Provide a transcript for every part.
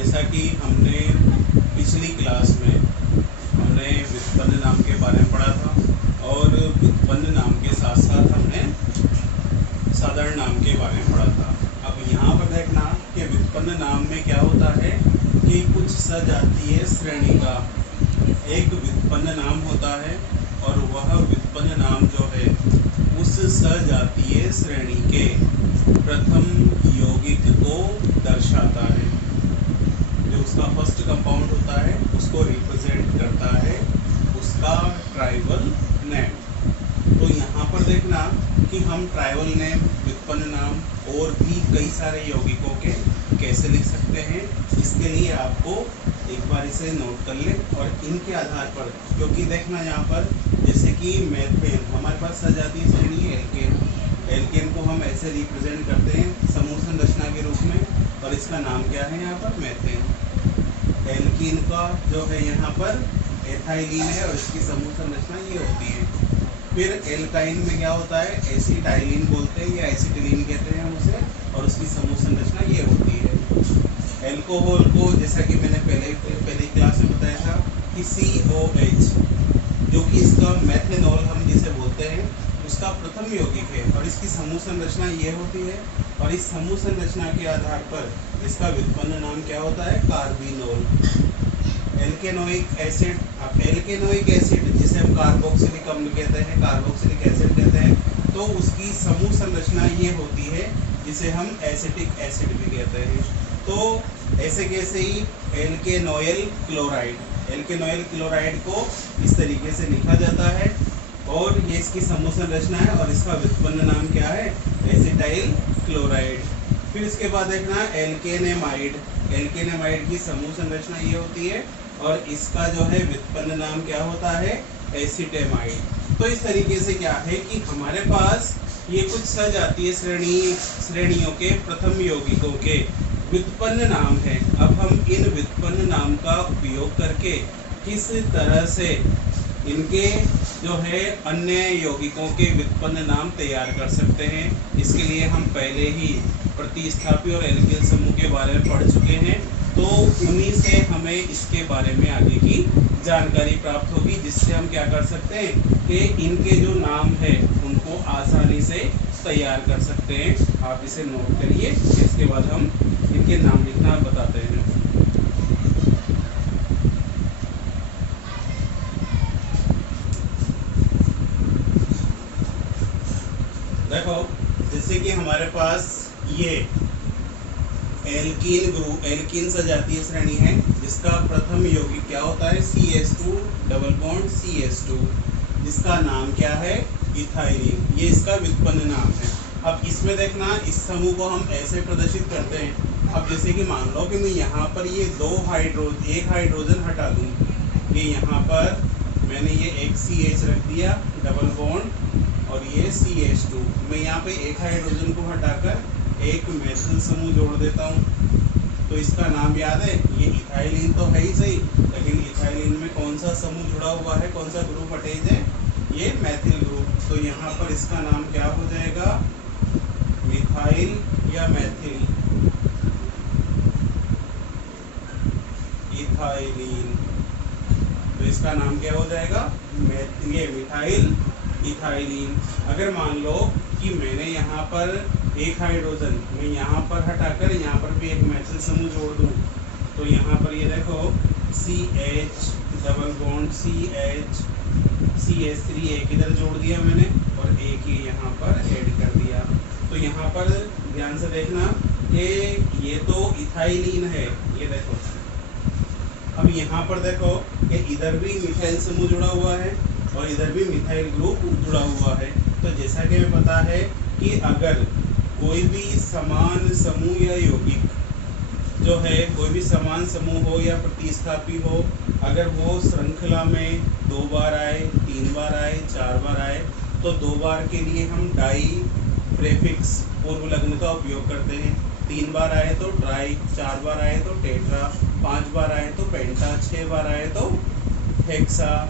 जैसा कि हमने पिछली क्लास में हमने व्युत्पन्न नाम के बारे में पढ़ा था और व्युत्पन्न नाम के साथ साथ हमने साधारण नाम के बारे में पढ़ा था। अब यहाँ पर देखना कि व्युत्पन्न नाम में क्या होता है कि कुछ सजातीय श्रेणी का एक व्युत्पन्न नाम होता है और वह व्युत्पन्न नाम जो है उस सजातीय श्रेणी के प्रथम यौगिक को दर्शाता है। जो उसका फर्स्ट कंपाउंड होता है उसको रिप्रेजेंट करता है उसका ट्राइबल नेम। तो यहाँ पर देखना कि हम ट्राइबल नेम, व्युत्पन्न नाम और भी कई सारे यौगिकों के कैसे लिख सकते हैं, इसके लिए आपको एक बार इसे नोट कर ले और इनके आधार पर, क्योंकि देखना यहाँ पर जैसे कि मेथेन हमारे पास सजातीय श्रेणी है एल्केन को हम ऐसे रिप्रेजेंट करते हैं समूह संरचना के रूप में और इसका नाम क्या है यहाँ पर मेथेन। एल्कीन का जो है यहाँ पर एथाइलिन है और इसकी समूह संरचना ये होती है। फिर एल्काइन में क्या होता है एसिटाइलिन बोलते हैं या एसिटिलीन कहते हैं हम उसे और उसकी समूह संरचना ये होती है। एल्कोहल को जैसा कि मैंने पहले क्लास में बताया था कि COH जो कि इसका मेथेनॉल हम जिसे बोलते हैं उसका प्रथम यौगिक है और इसकी समूह संरचना ये होती है और इस समूह संरचना के आधार पर इसका व्युत्पन्न नाम क्या होता है कार्बिनोल। एल्केनोइक एसिड, अब एल्केनोइक एसिड जिसे हम कार्बोक्सिलिक अम्ल कहते हैं, कार्बोक्सिलिक एसिड कहते हैं, तो उसकी समूह संरचना ये होती है जिसे हम एसिटिक एसिड भी कहते हैं। तो ऐसे कैसे ही एल्केनोइल क्लोराइड को इस तरीके से लिखा जाता है और ये इसकी समूह संरचना है और इसका व्युत्पन्न नाम क्या है एसिटाइल क्लोराइड। फिर इसके बाद देखना एल्केनेमाइड की समूह संरचना ये होती है और इसका जो है व्युत्पन्न नाम क्या होता है एसिटेमाइड। तो इस तरीके से क्या है कि हमारे पास ये कुछ सजातीय श्रेणियों के प्रथम यौगिकों के व्युत्पन्न नाम है। अब हम इन व्युत्पन्न नाम का उपयोग करके किस तरह से इनके जो है अन्य यौगिकों के व्युत्पन्न नाम तैयार कर सकते हैं, इसके लिए हम पहले ही प्रतिस्थापी और एल्किल समूह के बारे में पढ़ चुके हैं। तो उन्हीं से हमें इसके बारे में आगे की जानकारी प्राप्त होगी जिससे हम क्या कर सकते हैं कि इनके जो नाम है उनको आसानी से तैयार कर सकते हैं। आप इसे नोट करिए, इसके बाद हम इनके नाम लिखना बताते हैं। देखो जैसे कि हमारे पास ये एल्कीन सजातीय श्रेणी है जिसका प्रथम यौगिक क्या होता है CH2 डबल बॉन्ड CH2 जिसका नाम क्या है इथाइलिन। ये इसका व्युत्पन्न नाम है। अब इसमें देखना इस समूह को हम ऐसे प्रदर्शित करते हैं। अब जैसे कि मान लो कि मैं यहाँ पर ये एक हाइड्रोजन हटा दूँ, ये यहाँ पर मैंने ये एक CH रख दिया डबल बॉन्ड और ये CH2, मैं यहाँ पे एक हाइड्रोजन को हटाकर एक मेथिल समूह जोड़ देता हूँ। तो इसका नाम याद है ये इथाइलिन तो है ही सही, लेकिन इथाइलिन में कौन सा समूह जुड़ा हुआ है, कौन सा ग्रुप अटैच है, ये मैथिल ग्रुप। तो यहाँ पर इसका नाम क्या हो जाएगा मिथाइल या मैथिल इथाइलिन। तो इसका नाम क्या हो जाएगा ये मिथाइल इथाइलिन। अगर मान लो कि मैंने यहाँ पर एक हाइड्रोजन मैं यहाँ पर हटाकर यहाँ पर भी एक मैथिल समूह जोड़ दूँ, तो यहाँ पर ये देखो CH double bond CH CH3 एक इधर जोड़ दिया मैंने और एक ही यहाँ पर ऐड कर दिया। तो यहाँ पर ध्यान से देखना कि ये तो इथाइलिन है, ये देखो। अब यहाँ पर देखो कि इधर भी मिथाइल समूह जुड़ा हुआ है और इधर भी मिथाइल ग्रुप जुड़ा हुआ है। तो जैसा कि हमें पता है कि अगर कोई भी समान समूह या यौगिक जो है, कोई भी समान समूह हो या प्रतिस्थापी हो, अगर वो श्रृंखला में 2 बार आए, 3 बार आए, 4 बार आए, तो 2 बार के लिए हम डाई प्रेफिक्स पूर्व लग्न का उपयोग करते हैं। 3 बार आए तो ट्राई, 4 बार आए तो टेट्रा, 5 बार आए तो पेंटा, 6 बार आए तो हेक्सा,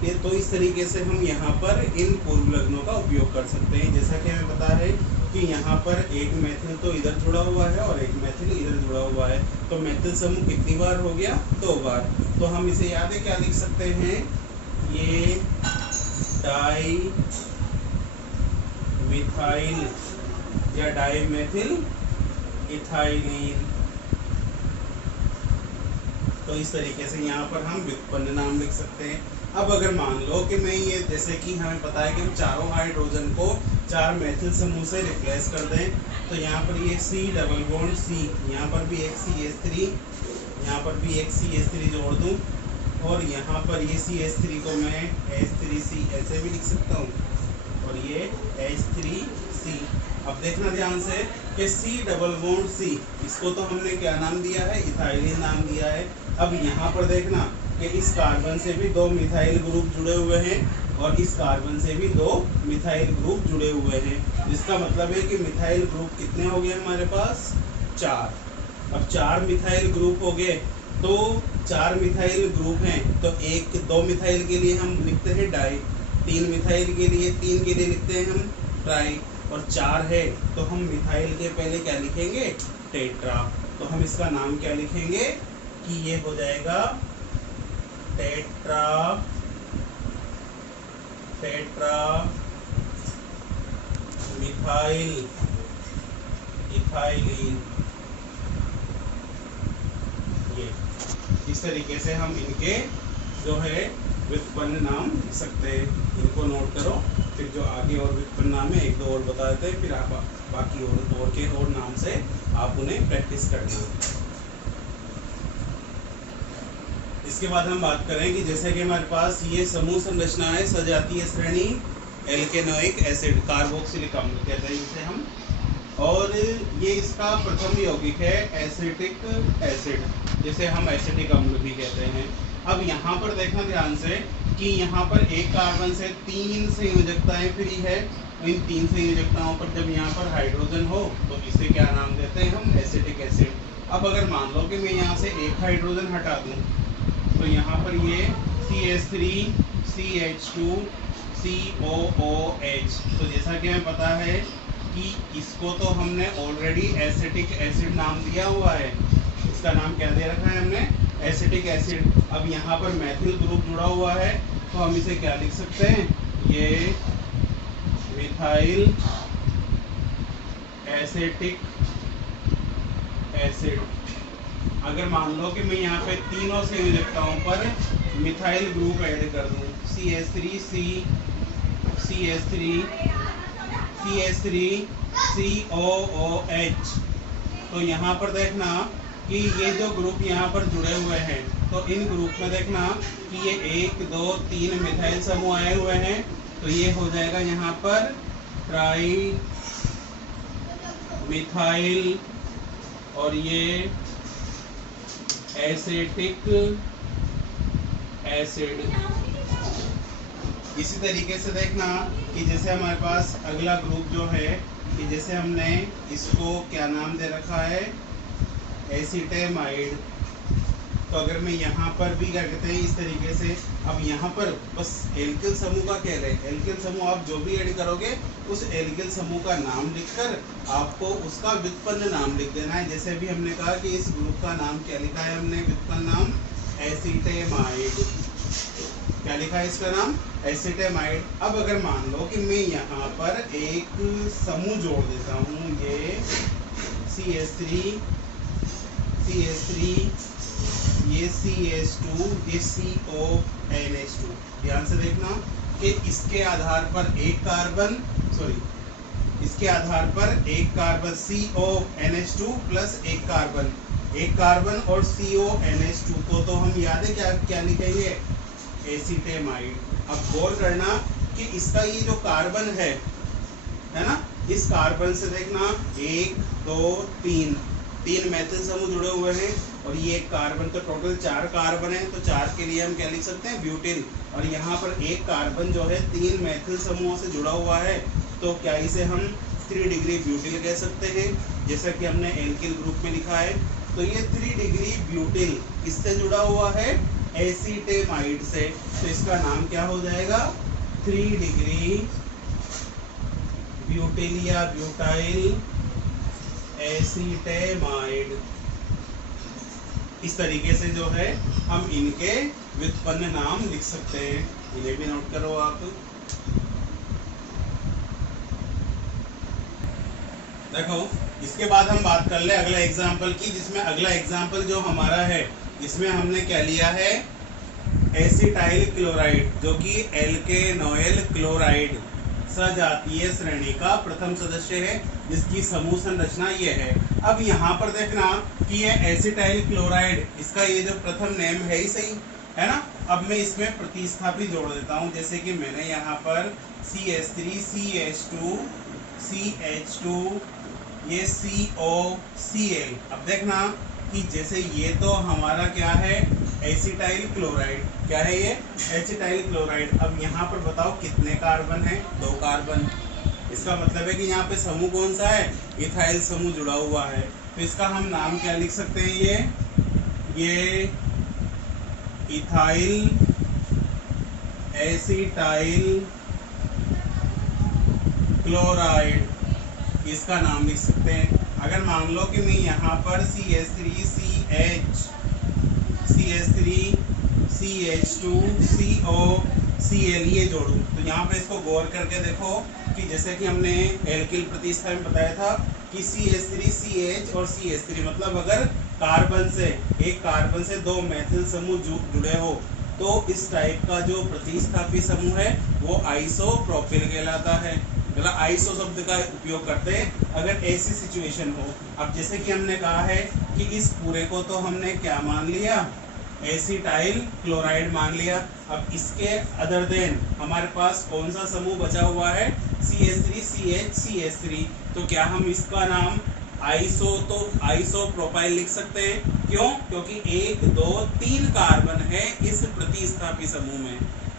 तो इस तरीके से हम यहाँ पर इन पूर्व लग्नों का उपयोग कर सकते हैं। जैसा कि हमें पता है कि यहाँ पर एक मेथिल तो इधर जुड़ा हुआ है और एक मेथिल इधर जुड़ा हुआ है, तो मेथिल समूह कितनी बार हो गया? 2 बार। तो हम इसे याद है क्या लिख सकते हैं? ये डाई मिथाइल या डाई मेथिल इथाइलिन। तो इस तरीके से यहाँ पर हम व्युत्पन्न नाम लिख सकते हैं। अब अगर मान लो कि मैं ये, जैसे कि हमें पता है कि हम चारों हाइड्रोजन को 4 मेथिल समूह से रिप्लेस कर दें, तो यहाँ पर ये C डबल बॉन्ड C, यहाँ पर भी एक CH3, यहाँ पर भी एक CH3 जोड़ दूँ, और यहाँ पर ये CH3 को मैं H3C ऐसे भी लिख सकता हूँ, और ये H3C। अब देखना ध्यान से कि C डबल बॉन्ड C, इसको तो हमने क्या नाम दिया है? इथाइलिन नाम दिया है। अब यहाँ पर देखना कि इस कार्बन से भी 2 मिथाइल ग्रुप जुड़े हुए हैं और इस कार्बन से भी 2 मिथाइल ग्रुप जुड़े हुए हैं। इसका मतलब है कि मिथाइल ग्रुप कितने हो गए हमारे पास? 4। अब 4 मिथाइल ग्रुप हो गए, तो 4 मिथाइल ग्रुप हैं, तो 2 मिथाइल के लिए हम लिखते हैं डाई, 3 मिथाइल के लिए, 3 के लिए लिखते हैं हम ट्राई, और 4 है तो हम मिथाइल के पहले क्या लिखेंगे? टेट्रा। तो हम इसका नाम क्या लिखेंगे कि ये हो जाएगा टेट्रा मिथाइल इथाइलिन। ये इस तरीके से हम इनके जो है व्युत्पन्न नाम लिख सकते हैं। इनको नोट करो, फिर जो आगे और व्युत्पन्न नाम है 1-2 और बता देते हैं, फिर आप बाकी और नाम से आप उन्हें प्रैक्टिस करना। इसके बाद हम बात करें कि जैसे कि हमारे पास ये समूह संरचना है, सजातीय श्रेणी एल्केनोइक एसिड, कार्बोक्सिलिक अम्ल कहते हैं इसे हम, और ये इसका प्रथम यौगिक है एसिटिक एसिड, जिसे हम एसिटिक अम्ल भी कहते हैं। अब यहाँ पर देखना ध्यान से कि यहाँ पर एक कार्बन से 3 संयोजकताएं फ्री है, इन 3 संयोजकताओं पर जब यहाँ पर हाइड्रोजन हो तो इसे क्या नाम देते हैं हम? Acetic acid. अब अगर मान लो कि मैं यहाँ से एक हाइड्रोजन हटा दूँ, तो यहाँ पर ये CH3 CH2 COOH, तो जैसा कि हमें पता है कि इसको तो हमने ऑलरेडी एसिटिक एसिड नाम दिया हुआ है, इसका नाम क्या दे रखा है हमने? Acetic acid. अब यहाँ पर मेथिल ग्रुप जुड़ा हुआ है, तो हम इसे क्या लिख सकते हैं? ये मिथाइल एसिटिक एसिड। अगर मान लो कि मैं यहाँ पे तीनों संयोजकताओं पर मिथाइल ग्रुप ऐड कर दूँ, CH3C CH3 CH3 COOH, तो यहाँ पर देखना कि ये जो ग्रुप यहाँ पर जुड़े हुए हैं, तो इन ग्रुप में देखना कि ये 1 2 3 मिथाइल समूह आए हुए हैं, तो ये हो जाएगा यहाँ पर ट्राई मिथाइल, और ये एसिटिक एसिड। इसी तरीके से देखना कि जैसे हमारे पास अगला ग्रुप जो है, कि जैसे हमने इसको क्या नाम दे रखा है? एसिटेमाइड। तो अगर मैं यहाँ पर भी क्या कहते हैं इस तरीके से, अब यहाँ पर बस एल्किल समूह का कह रहे हैं, एल्किल समूह आप जो भी ऐड करोगे उस एल्किल समूह का नाम लिखकर आपको उसका व्युत्पन्न नाम लिख देना है। जैसे भी हमने कहा कि इस ग्रुप का नाम क्या लिखा है हमने? व्युत्पन्न नाम एसिटेमाइड। क्या लिखा है इसका नाम? एसिटेमाइड। अब अगर मान लो कि मैं यहाँ पर एक समूह जोड़ देता हूँ, ये CH3 ये CH2 ये CONH2। ध्यान से देखना कि इसके आधार पर एक कार्बन CONH2 प्लस एक कार्बन और CONH2 को तो हम याद है क्या लिखेंगे? एसिटेमाइड। अब गौर करना कि इसका ये जो कार्बन है ना, इस कार्बन से देखना 1 2 3 मेथिल समूह जुड़े हुए हैं, और ये एक कार्बन, तो टोटल 4 कार्बन है, तो 4 के लिए हम क्या लिख सकते हैं? ब्यूटिल। और यहाँ पर एक कार्बन जो है 3 मेथिल समूहों से जुड़ा हुआ है, तो क्या इसे हम 3 डिग्री ब्यूटिल कह सकते हैं, जैसा कि हमने एल्किल ग्रुप में लिखा है। तो ये 3 डिग्री ब्यूटिल किससे जुड़ा हुआ है? एसिटेमाइड से, तो इसका नाम क्या हो जाएगा 3 डिग्री ब्यूटिल या ब्यूटाइल एसिटेमाइड। इस तरीके से जो है हम इनके व्युत्पन्न नाम लिख सकते हैं, इन्हें भी नोट करो आप। देखो इसके बाद हम बात कर ले अगला एग्जाम्पल की, जिसमें अगला एग्जाम्पल जो हमारा है इसमें हमने क्या लिया है एसिटाइल क्लोराइड, जो कि एल्केनोइल क्लोराइड सजातीय श्रेणी का प्रथम सदस्य है, जिसकी समूह संरचना ये है। अब यहाँ पर देखना कि ये एसिटाइल क्लोराइड, इसका ये जो प्रथम नेम है ही सही है ना। अब मैं इसमें प्रतिस्थापी जोड़ देता हूँ, जैसे कि मैंने यहाँ पर CH3 CH2 CH2 ये COCl। अब देखना कि जैसे ये तो हमारा क्या है एसिटाइल क्लोराइड, क्या है ये एसिटाइल क्लोराइड। अब यहाँ पर बताओ कितने कार्बन है 2 कार्बन। इसका मतलब है कि यहाँ पे समूह कौन सा है इथाइल समूह जुड़ा हुआ है। तो इसका हम नाम क्या लिख सकते हैं ये इथाइल एसिटाइल क्लोराइड, इसका नाम लिख सकते हैं। अगर मान लो कि मैं यहाँ पर CH3 CH2 COCl ये जोड़ूं, तो यहाँ पे इसको गौर करके देखो कि जैसे कि हमने एल्किल प्रतिस्थापन में बताया था कि CH3 CH और CH3 मतलब अगर कार्बन से एक कार्बन से 2 मेथिल समूह जुड़े हो तो इस टाइप का जो प्रतिस्थापी समूह है वो आइसोप्रोपिल कहलाता है। मतलब आइसो शब्द का उपयोग करते हैं अगर ऐसी सिचुएशन हो। अब जैसे कि हमने कहा है कि इस पूरे को तो हमने क्या मान लिया एसिटाइल क्लोराइड मान लिया। अब इसके अदर देन हमारे पास कौन सा समूह बचा हुआ है CH3 CH CH3, तो क्या हम इसका नाम आइसोप्रोपाइल लिख सकते हैं। क्यों? क्योंकि 1 2 3 कार्बन है इस प्रतिस्थापी समूह में,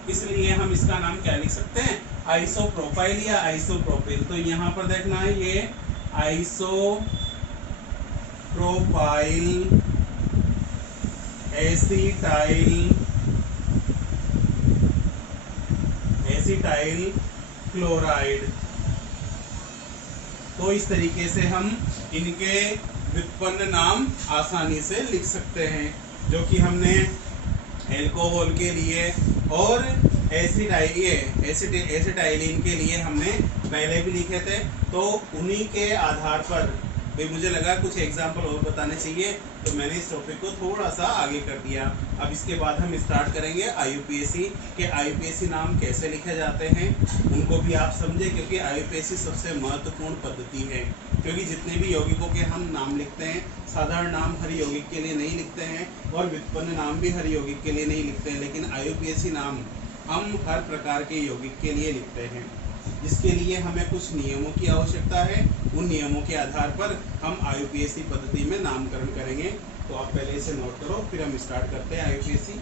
इसलिए हम इसका नाम क्या लिख सकते हैं आइसोप्रोपाइल या आइसोप्रोपिल। तो यहाँ पर देखना है ये आइसोप्रोपाइल एसिटाइल क्लोराइड। तो इस तरीके से हम इनके व्युत्पन्न नाम आसानी से लिख सकते हैं, जो कि हमने एल्कोहल के लिए और एसिटाइलिन के लिए हमने पहले भी लिखे थे। तो उन्हीं के आधार पर भी मुझे लगा कुछ एग्जाम्पल और बताने चाहिए, तो मैंने इस टॉपिक को थोड़ा सा आगे कर दिया। अब इसके बाद हम स्टार्ट करेंगे IUPAC के IUPAC नाम कैसे लिखे जाते हैं उनको भी आप समझे, क्योंकि IUPAC सबसे महत्वपूर्ण पद्धति है। क्योंकि जितने भी यौगिकों के हम नाम लिखते हैं साधारण नाम हर यौगिक के लिए नहीं लिखते हैं और व्युत्पन्न नाम भी हर यौगिक के लिए नहीं लिखते हैं, लेकिन IUPAC नाम हम हर प्रकार के यौगिक के लिए लिखते हैं, जिसके लिए हमें कुछ नियमों की आवश्यकता है। उन नियमों के आधार पर हम IUPAC पद्धति में नामकरण करेंगे। तो आप पहले इसे नोट करो, फिर हम स्टार्ट करते हैं IUPAC।